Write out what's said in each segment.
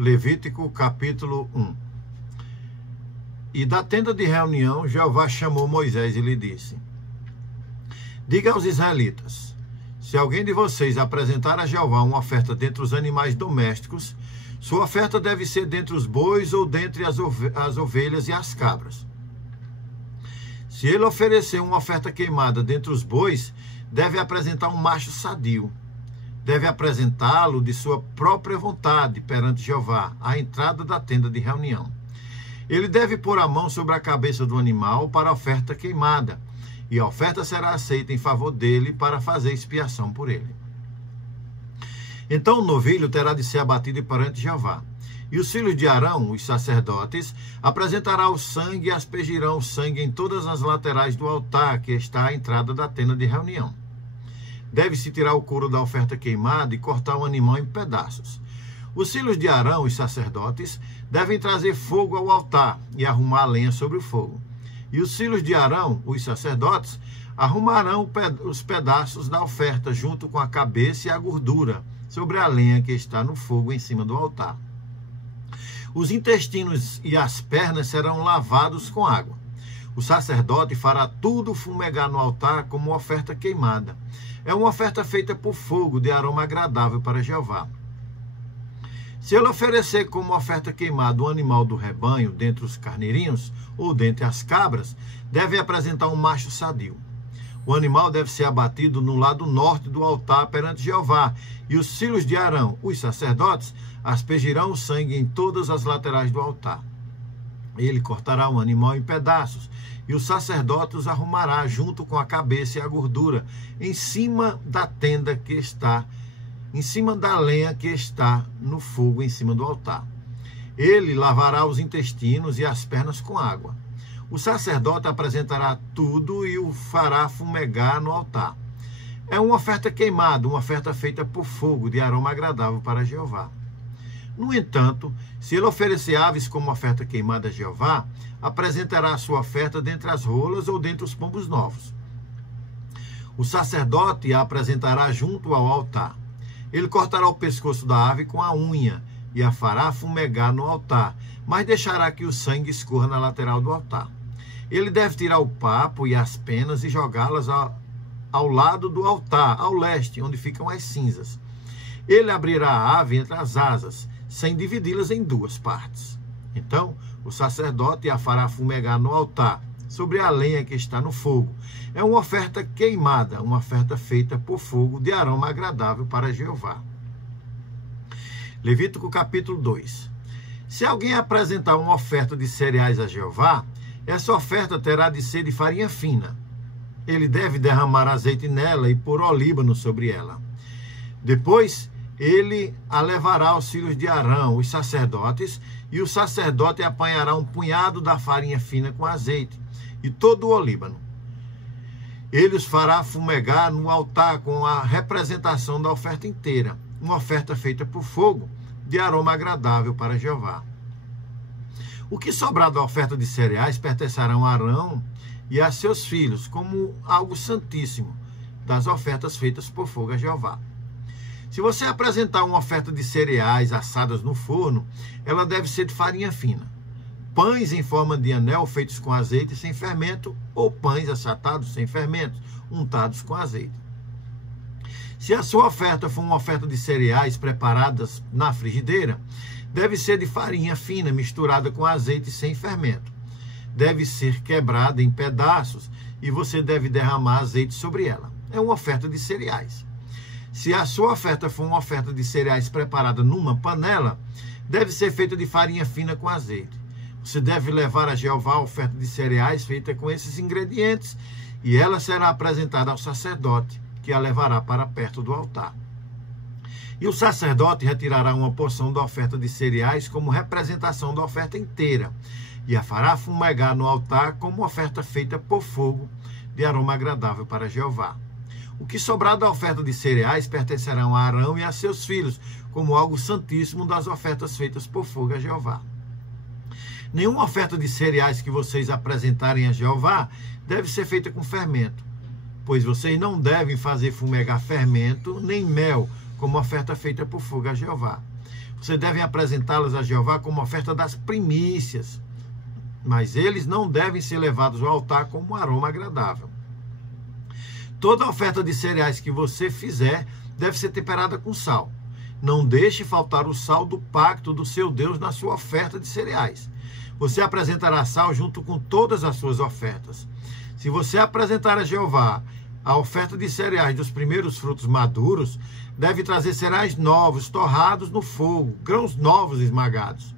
Levítico capítulo 1. E da tenda de reunião, Jeová chamou Moisés e lhe disse: diga aos israelitas, se alguém de vocês apresentar a Jeová uma oferta dentre os animais domésticos, sua oferta deve ser dentre os bois ou dentre as ovelhas e as cabras. Se ele oferecer uma oferta queimada dentre os bois, deve apresentar um macho sadio. Deve apresentá-lo de sua própria vontade perante Jeová, à entrada da tenda de reunião. Ele deve pôr a mão sobre a cabeça do animal para a oferta queimada, e a oferta será aceita em favor dele para fazer expiação por ele. Então o novilho terá de ser abatido perante Jeová. E os filhos de Arão, os sacerdotes, apresentarão o sangue e aspergirão o sangue em todas as laterais do altar que está à entrada da tenda de reunião. Deve-se tirar o couro da oferta queimada e cortar o animal em pedaços. Os filhos de Arão, os sacerdotes, devem trazer fogo ao altar e arrumar a lenha sobre o fogo. E os filhos de Arão, os sacerdotes, arrumarão os pedaços da oferta junto com a cabeça e a gordura sobre a lenha que está no fogo em cima do altar. Os intestinos e as pernas serão lavados com água. O sacerdote fará tudo fumegar no altar como oferta queimada. É uma oferta feita por fogo de aroma agradável para Jeová. Se ele oferecer como oferta queimada um animal do rebanho, dentre os carneirinhos ou dentre as cabras, deve apresentar um macho sadio. O animal deve ser abatido no lado norte do altar perante Jeová, e os filhos de Arão, os sacerdotes, aspergirão o sangue em todas as laterais do altar. Ele cortará o animal em pedaços, e o sacerdote os arrumará junto com a cabeça e a gordura, em cima da tenda que está, em cima da lenha que está no fogo em cima do altar. Ele lavará os intestinos e as pernas com água. O sacerdote apresentará tudo e o fará fumegar no altar. É uma oferta queimada, uma oferta feita por fogo, de aroma agradável para Jeová. No entanto, se ele oferecer aves como oferta queimada a Jeová, apresentará a sua oferta dentre as rolas ou dentre os pombos novos. O sacerdote a apresentará junto ao altar. Ele cortará o pescoço da ave com a unha e a fará fumegar no altar, mas deixará que o sangue escorra na lateral do altar. Ele deve tirar o papo e as penas e jogá-las ao lado do altar, ao leste, onde ficam as cinzas. Ele abrirá a ave entre as asas, sem dividi-las em duas partes. Então, o sacerdote a fará fumegar no altar, sobre a lenha que está no fogo. É uma oferta queimada, uma oferta feita por fogo, de aroma agradável para Jeová. Levítico capítulo 2. Se alguém apresentar uma oferta de cereais a Jeová, essa oferta terá de ser de farinha fina. Ele deve derramar azeite nela e pôr olíbano sobre ela. Depois, ele a levará aos filhos de Arão, os sacerdotes, e o sacerdote apanhará um punhado da farinha fina com azeite e todo o olíbano. Ele os fará fumegar no altar com a representação da oferta inteira, uma oferta feita por fogo, de aroma agradável para Jeová. O que sobrar da oferta de cereais pertencerão a Arão e a seus filhos, como algo santíssimo das ofertas feitas por fogo a Jeová. Se você apresentar uma oferta de cereais assadas no forno, ela deve ser de farinha fina. Pães em forma de anel feitos com azeite sem fermento, ou pães achatados sem fermento, untados com azeite. Se a sua oferta for uma oferta de cereais preparadas na frigideira, deve ser de farinha fina misturada com azeite sem fermento. Deve ser quebrada em pedaços e você deve derramar azeite sobre ela. É uma oferta de cereais. Se a sua oferta for uma oferta de cereais preparada numa panela, deve ser feita de farinha fina com azeite. Você deve levar a Jeová a oferta de cereais feita com esses ingredientes, e ela será apresentada ao sacerdote, que a levará para perto do altar. E o sacerdote retirará uma porção da oferta de cereais como representação da oferta inteira, e a fará fumegar no altar como oferta feita por fogo, de aroma agradável para Jeová. O que sobrar da oferta de cereais pertencerão a Arão e a seus filhos, como algo santíssimo das ofertas feitas por fogo a Jeová. Nenhuma oferta de cereais que vocês apresentarem a Jeová deve ser feita com fermento, pois vocês não devem fazer fumegar fermento nem mel como oferta feita por fogo a Jeová. Você deve apresentá-las a Jeová como oferta das primícias, mas eles não devem ser levados ao altar como um aroma agradável. Toda oferta de cereais que você fizer deve ser temperada com sal. Não deixe faltar o sal do pacto do seu Deus na sua oferta de cereais. Você apresentará sal junto com todas as suas ofertas. Se você apresentar a Jeová a oferta de cereais dos primeiros frutos maduros, deve trazer cereais novos, torrados no fogo, grãos novos esmagados,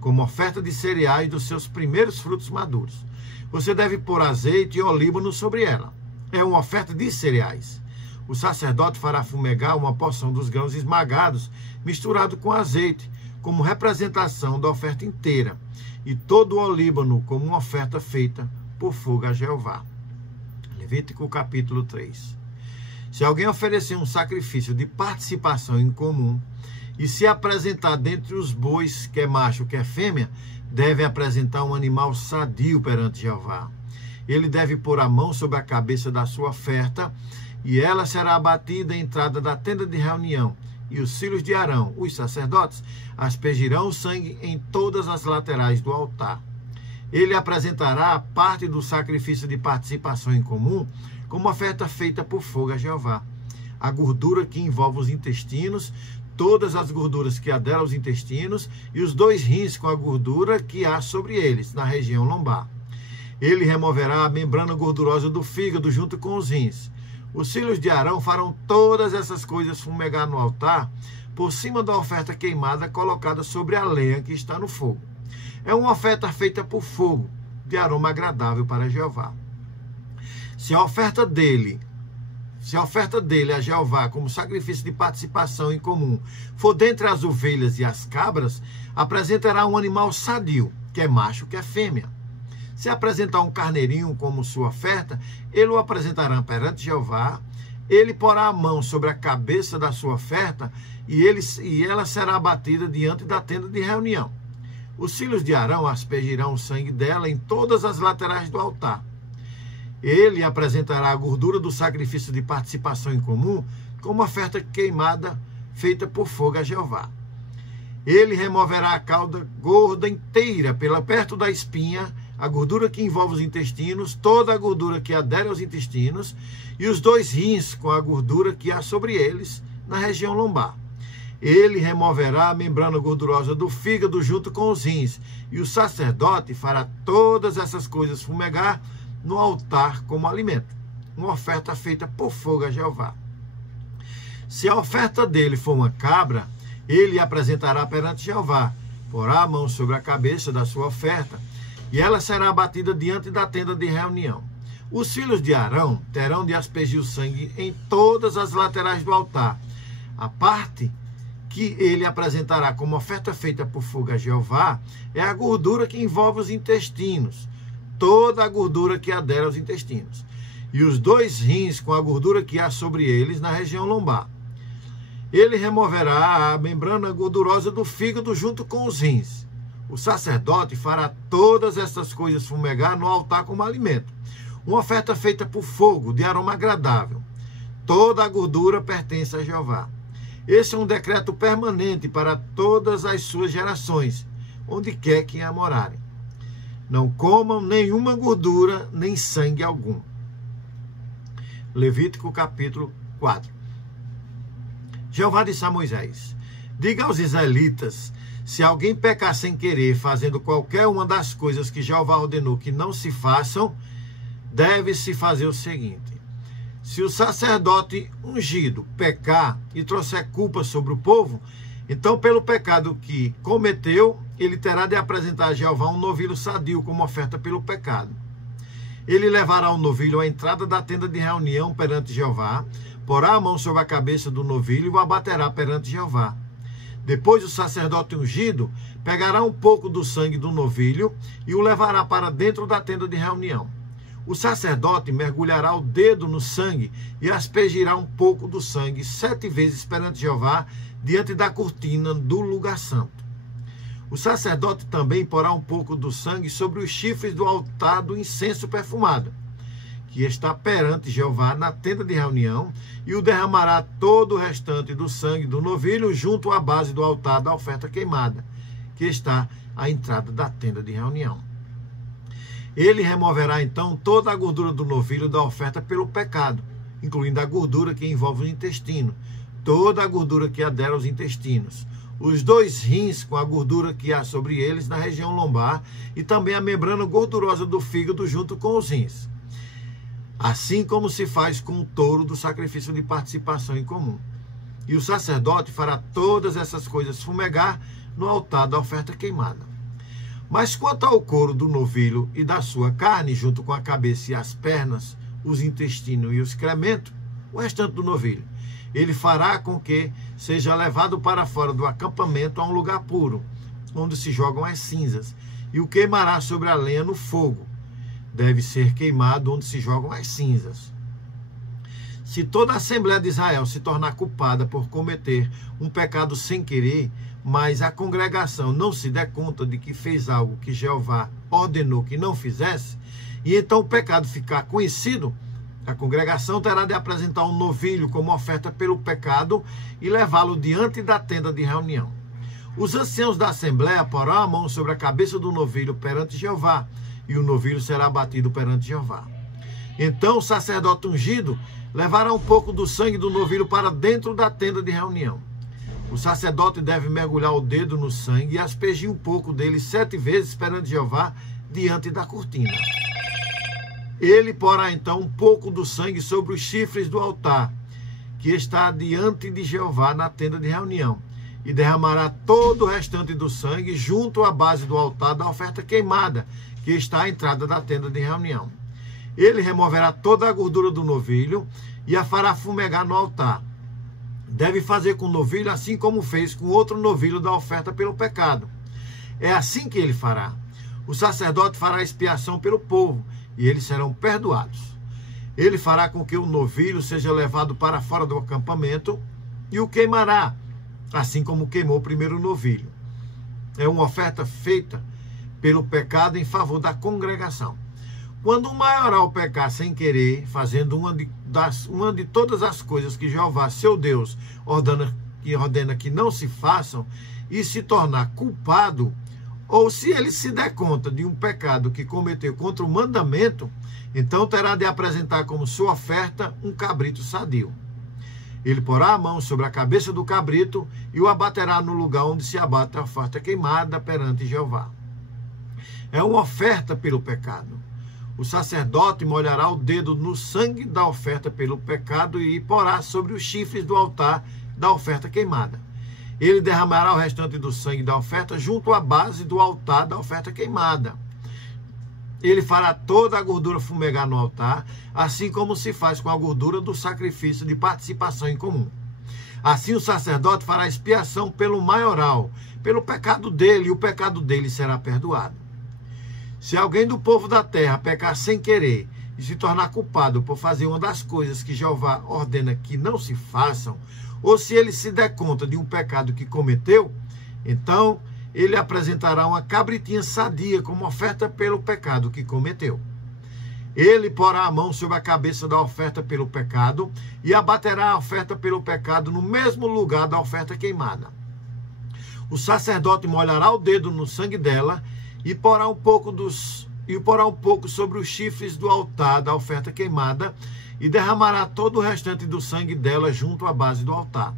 como oferta de cereais dos seus primeiros frutos maduros. Você deve pôr azeite e olíbano sobre ela. É uma oferta de cereais. O sacerdote fará fumegar uma porção dos grãos esmagados, misturado com azeite, como representação da oferta inteira, e todo o olíbano como uma oferta feita por fogo a Jeová. Levítico capítulo 3. Se alguém oferecer um sacrifício de participação em comum e se apresentar dentre os bois, quer macho, quer fêmea, deve apresentar um animal sadio perante Jeová. Ele deve pôr a mão sobre a cabeça da sua oferta, e ela será abatida à entrada da tenda de reunião, e os filhos de Arão, os sacerdotes, aspergirão o sangue em todas as laterais do altar. Ele apresentará a parte do sacrifício de participação em comum como oferta feita por fogo a Jeová. A gordura que envolve os intestinos, todas as gorduras que aderam aos intestinos, e os 2 rins com a gordura que há sobre eles, na região lombar. Ele removerá a membrana gordurosa do fígado junto com os rins. Os filhos de Arão farão todas essas coisas fumegar no altar, por cima da oferta queimada colocada sobre a lenha que está no fogo. É uma oferta feita por fogo, de aroma agradável para Jeová. Se a oferta dele a Jeová como sacrifício de participação em comum for dentre as ovelhas e as cabras, apresentará um animal sadio, quer macho, quer fêmea. Se apresentar um carneirinho como sua oferta, ele o apresentará perante Jeová, ele porá a mão sobre a cabeça da sua oferta e ela será abatida diante da tenda de reunião. Os filhos de Arão aspergirão o sangue dela em todas as laterais do altar. Ele apresentará a gordura do sacrifício de participação em comum como oferta queimada feita por fogo a Jeová. Ele removerá a cauda gorda inteira perto da espinha, a gordura que envolve os intestinos, toda a gordura que adere aos intestinos, e os 2 rins com a gordura que há sobre eles, na região lombar. Ele removerá a membrana gordurosa do fígado junto com os rins, e o sacerdote fará todas essas coisas fumegar no altar como alimento, uma oferta feita por fogo a Jeová. Se a oferta dele for uma cabra, ele apresentará perante Jeová, porá a mão sobre a cabeça da sua oferta, e ela será abatida diante da tenda de reunião. Os filhos de Arão terão de aspergir o sangue em todas as laterais do altar. A parte que ele apresentará como oferta feita por fogo a Jeová é a gordura que envolve os intestinos, toda a gordura que adere aos intestinos, e os 2 rins com a gordura que há sobre eles na região lombar. Ele removerá a membrana gordurosa do fígado junto com os rins. O sacerdote fará todas essas coisas fumegar no altar como alimento, uma oferta feita por fogo, de aroma agradável. Toda a gordura pertence a Jeová. Esse é um decreto permanente para todas as suas gerações, onde quer que a morarem. Não comam nenhuma gordura, nem sangue algum. Levítico capítulo 4. Jeová disse a Moisés: diga aos israelitas, se alguém pecar sem querer, fazendo qualquer uma das coisas que Jeová ordenou que não se façam, deve-se fazer o seguinte: se o sacerdote ungido pecar e trouxer culpa sobre o povo, então pelo pecado que cometeu, ele terá de apresentar a Jeová um novilho sadio como oferta pelo pecado. Ele levará o novilho à entrada da tenda de reunião perante Jeová, porá a mão sobre a cabeça do novilho e o abaterá perante Jeová. Depois o sacerdote ungido pegará um pouco do sangue do novilho e o levará para dentro da tenda de reunião. O sacerdote mergulhará o dedo no sangue e aspergirá um pouco do sangue 7 vezes perante Jeová, diante da cortina do lugar santo. O sacerdote também porá um pouco do sangue sobre os chifres do altar do incenso perfumado, que está perante Jeová na tenda de reunião, e o derramará todo o restante do sangue do novilho junto à base do altar da oferta queimada, que está à entrada da tenda de reunião. Ele removerá então toda a gordura do novilho da oferta pelo pecado, incluindo a gordura que envolve o intestino, toda a gordura que adere aos intestinos, os 2 rins com a gordura que há sobre eles na região lombar e também a membrana gordurosa do fígado junto com os rins. Assim como se faz com o touro do sacrifício de participação em comum. E o sacerdote fará todas essas coisas fumegar no altar da oferta queimada. Mas quanto ao couro do novilho e da sua carne, junto com a cabeça e as pernas, os intestinos e o excremento, o restante do novilho, ele fará com que seja levado para fora do acampamento a um lugar puro, onde se jogam as cinzas, e o queimará sobre a lenha no fogo. Deve ser queimado onde se jogam as cinzas. Se toda a Assembleia de Israel se tornar culpada por cometer um pecado sem querer, mas a congregação não se der conta de que fez algo que Jeová ordenou que não fizesse, e então o pecado ficar conhecido, a congregação terá de apresentar um novilho como oferta pelo pecado e levá-lo diante da tenda de reunião. Os anciãos da Assembleia porão a mão sobre a cabeça do novilho perante Jeová, e o novilho será abatido perante Jeová. Então o sacerdote ungido levará um pouco do sangue do novilho para dentro da tenda de reunião. O sacerdote deve mergulhar o dedo no sangue e aspergir um pouco dele 7 vezes perante Jeová diante da cortina. Ele porá então um pouco do sangue sobre os chifres do altar, que está diante de Jeová na tenda de reunião, e derramará todo o restante do sangue junto à base do altar da oferta queimada, que está à entrada da tenda de reunião. Ele removerá toda a gordura do novilho e a fará fumegar no altar. Deve fazer com o novilho assim como fez com outro novilho da oferta pelo pecado. É assim que ele fará. O sacerdote fará expiação pelo povo, e eles serão perdoados. Ele fará com que o novilho seja levado para fora do acampamento e o queimará, assim como queimou o primeiro novilho. É uma oferta feita pelo pecado em favor da congregação. Quando um maioral pecar sem querer, fazendo uma de todas as coisas que Jeová, seu Deus, ordena que não se façam, e se tornar culpado, ou se ele se der conta de um pecado que cometeu contra o mandamento, então terá de apresentar como sua oferta um cabrito sadio. Ele porá a mão sobre a cabeça do cabrito e o abaterá no lugar onde se abate a oferta queimada perante Jeová. É uma oferta pelo pecado. O sacerdote molhará o dedo no sangue da oferta pelo pecado e porá sobre os chifres do altar da oferta queimada. Ele derramará o restante do sangue da oferta junto à base do altar da oferta queimada. Ele fará toda a gordura fumegar no altar, assim como se faz com a gordura do sacrifício de participação em comum. Assim o sacerdote fará expiação pelo maioral, pelo pecado dele, e o pecado dele será perdoado. Se alguém do povo da terra pecar sem querer e se tornar culpado por fazer uma das coisas que Jeová ordena que não se façam, ou se ele se der conta de um pecado que cometeu, então ele apresentará uma cabritinha sadia como oferta pelo pecado que cometeu. Ele porá a mão sobre a cabeça da oferta pelo pecado e abaterá a oferta pelo pecado no mesmo lugar da oferta queimada. O sacerdote molhará o dedo no sangue dela e porá um pouco sobre os chifres do altar da oferta queimada e derramará todo o restante do sangue dela junto à base do altar.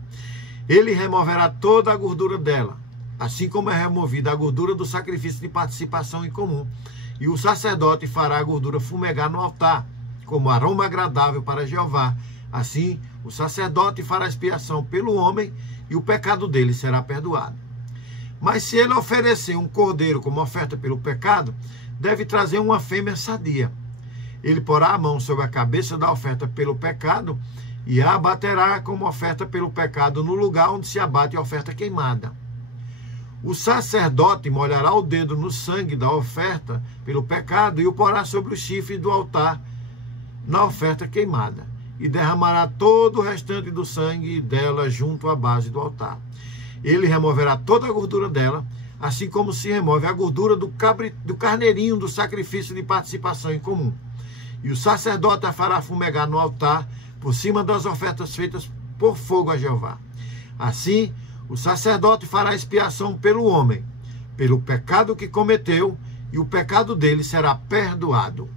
Ele removerá toda a gordura dela, assim como é removida a gordura do sacrifício de participação em comum, e o sacerdote fará a gordura fumegar no altar, como aroma agradável para Jeová. Assim, o sacerdote fará expiação pelo homem e o pecado dele será perdoado. Mas se ele oferecer um cordeiro como oferta pelo pecado, deve trazer uma fêmea sadia. Ele porá a mão sobre a cabeça da oferta pelo pecado e a abaterá como oferta pelo pecado no lugar onde se abate a oferta queimada. O sacerdote molhará o dedo no sangue da oferta pelo pecado e o porá sobre o chifre do altar na oferta queimada, e derramará todo o restante do sangue dela junto à base do altar. Ele removerá toda a gordura dela, assim como se remove a gordura do carneirinho do sacrifício de participação em comum. E o sacerdote a fará fumegar no altar, por cima das ofertas feitas por fogo a Jeová. Assim, o sacerdote fará expiação pelo homem, pelo pecado que cometeu, e o pecado dele será perdoado.